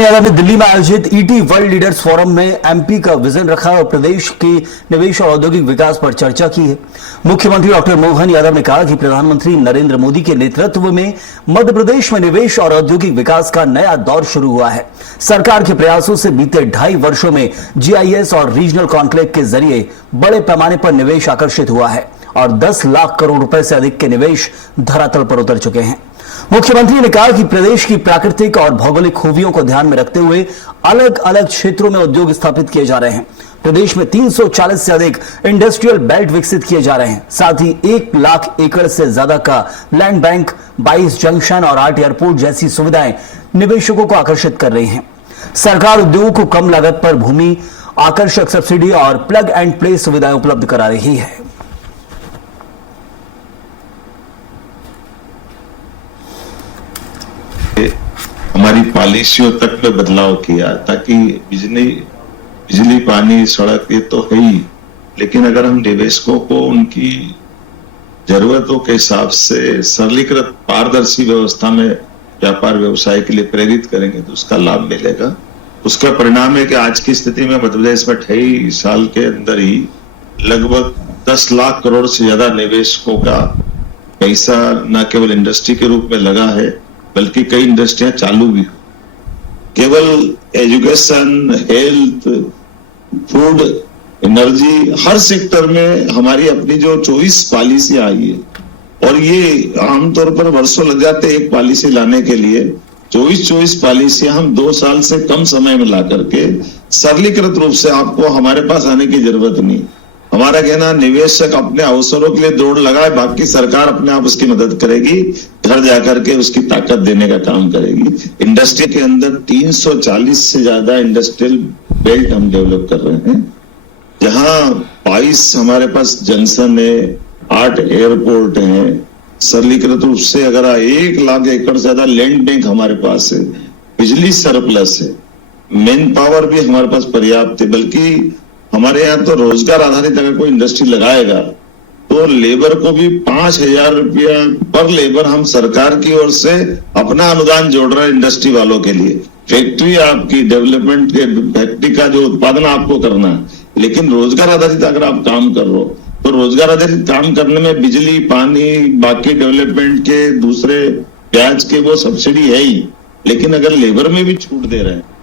मोहन यादव ने दिल्ली में आयोजित ईटी वर्ल्ड लीडर्स फोरम में एमपी का विजन रखा और प्रदेश के निवेश और औद्योगिक विकास पर चर्चा की है। मुख्यमंत्री डॉक्टर मोहन यादव ने कहा कि प्रधानमंत्री नरेंद्र मोदी के नेतृत्व में मध्य प्रदेश में निवेश और औद्योगिक विकास का नया दौर शुरू हुआ है। सरकार के प्रयासों से बीते 2.5 वर्षों में जीआईएस और रीजनल कॉन्क्लेव के जरिए बड़े पैमाने पर निवेश आकर्षित हुआ है और 10 लाख करोड़ रुपए से अधिक के निवेश धरातल पर उतर चुके हैं। मुख्यमंत्री ने कहा कि प्रदेश की प्राकृतिक और भौगोलिक खूबियों को ध्यान में रखते हुए अलग अलग क्षेत्रों में उद्योग स्थापित किए जा रहे हैं। प्रदेश में 340 से अधिक इंडस्ट्रियल बेल्ट विकसित किए जा रहे हैं। साथ ही 1 लाख एकड़ से ज्यादा का लैंड बैंक, 22 जंक्शन और 8 एयरपोर्ट जैसी सुविधाएं निवेशकों को आकर्षित कर रही हैं। सरकार उद्योगों को कम लागत पर भूमि, आकर्षक सब्सिडी और प्लग एंड प्ले सुविधाएं उपलब्ध करा रही है। हमारी पॉलिसियों तक में बदलाव किया ताकि बिजली, पानी, सड़क ये तो है ही, लेकिन अगर हम निवेशकों को उनकी जरूरतों के हिसाब से सरलीकृत पारदर्शी व्यवस्था में व्यापार व्यवसाय के लिए प्रेरित करेंगे तो उसका लाभ मिलेगा। उसका परिणाम है कि आज की स्थिति में मध्य प्रदेश में 2.5 साल के अंदर ही लगभग 10 लाख करोड़ से ज्यादा निवेशकों का पैसा न केवल इंडस्ट्री के रूप में लगा है बल्कि कई इंडस्ट्रियां चालू भी हो। केवल एजुकेशन, हेल्थ, फूड, एनर्जी, हर सेक्टर में हमारी अपनी जो 24 पॉलिसी आई है और ये आमतौर पर वर्षों लग जाते एक पॉलिसी लाने के लिए। 24 पॉलिसियां हम 2 साल से कम समय में ला करके सरलीकृत रूप से आपको हमारे पास आने की जरूरत नहीं। हमारा कहना, निवेशक अपने अवसरों के लिए दौड़ लगाए, बाकी सरकार अपने आप उसकी मदद करेगी, घर जाकर के उसकी ताकत देने का काम करेगी। इंडस्ट्री के अंदर 340 से ज्यादा इंडस्ट्रियल बेल्ट हम डेवलप कर रहे हैं, जहां 22 हमारे पास जंक्शन है, 8 एयरपोर्ट हैं। सरलीकृत रूप से अगर 1 लाख एकड़ से ज्यादा लैंड बैंक हमारे पास है, बिजली सरप्लस है, मैन पावर भी हमारे पास पर्याप्त है। बल्कि हमारे यहाँ तो रोजगार आधारित अगर कोई इंडस्ट्री लगाएगा तो लेबर को भी 5,000 रुपया पर लेबर हम सरकार की ओर से अपना अनुदान जोड़ रहे हैं इंडस्ट्री वालों के लिए। फैक्ट्री आपकी डेवलपमेंट के फैक्ट्री का जो उत्पादन आपको करना है, लेकिन रोजगार आधारित अगर आप काम कर रहे हो तो रोजगार आधारित काम करने में बिजली, पानी, बाकी डेवलपमेंट के दूसरे ब्याज के वो सब्सिडी है ही, लेकिन अगर लेबर में भी छूट दे रहे हैं